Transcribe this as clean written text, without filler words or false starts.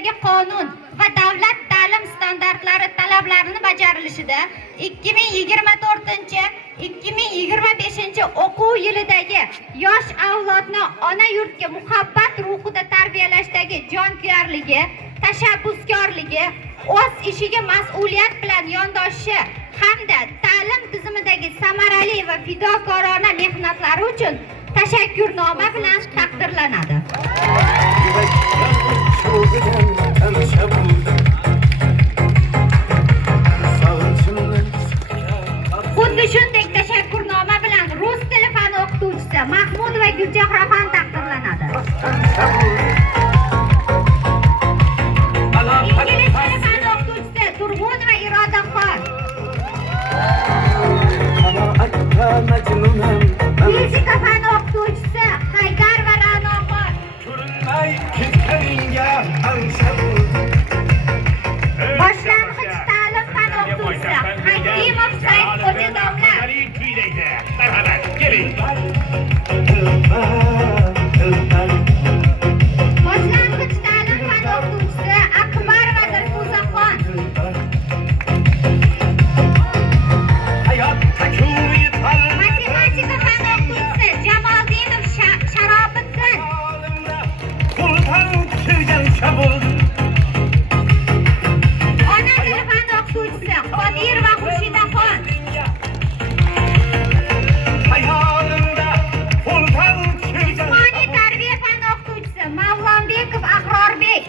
to'g'risidagi qonun va davlat ta'lim standartlari talablarini bajarilishida 2024-2025 o'quv yilidagi yosh avlodni ona yurtga muhabbat ruhida tarbiyalashdagi jonkuyarligi, tashabbuskorligi, o'z ishiga mas'uliyat bilan yondoshishi hamda ta'lim tizimidagi samarali va fidokorona mehnatlari uchun tashakkurnoma bilan taqdirlanadi. Xuddi shunday tashakkurnoma bilan rus tili fani o'qituvchisi Mahmudova Gulchehraxon taqdirlanadi. Ingliz tili fani o'qituvchisi Turg'unova Irodaxon. Fizika fani o'qituvchisi Haydarova Ra'noxon. Boshlang'ich ta'lim fani o'qituvchisi Hakimov Said Xo'jadomla. Marhamat, keling. Boshlang'ich ta'lim fani o'qituvchisi Akbarova Dilfuzaxon. Matematika fani o'qituvchisi Jamoliddinov Sharobiddin. Ona tili fani o'qituvchisi Qodirova Xurshidxon. Jismoniy tarbiya fani o'qituvchisi Mavlonbekov Aqrorbek.